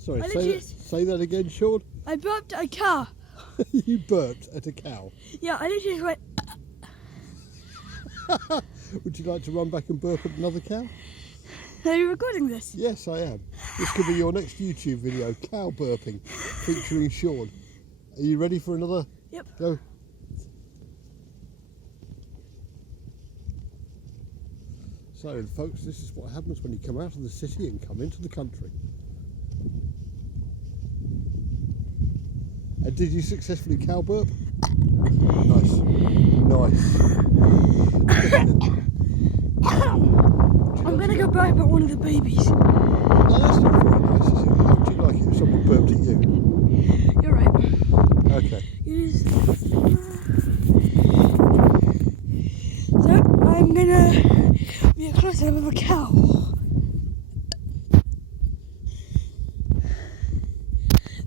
Sorry, say that again, Sean. I burped at a cow. You burped at a cow? Yeah, I literally just went... Would you like to run back and burp at another cow? Are you recording this? Yes, I am. This could be your next YouTube video, cow burping, featuring Sean. Are you ready for another? Yep. Go. So, folks, this is what happens when you come out of the city and come into the country. And did you successfully cow burp? Nice. Nice. I'm going to go burp at one of the babies. No, that's not very nice, is it? How would you like it if someone burped at you? You're right. Okay. So, I'm going to be a close-up of a cow.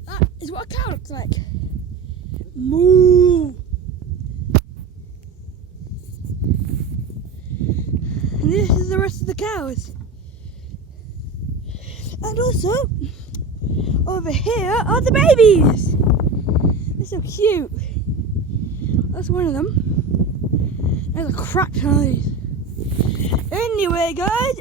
That is what a cow looks like. Moo! And this is the rest of the cows. And also, over here are the babies! They're so cute. That's one of them. There's a crap ton of these. Anyway, guys,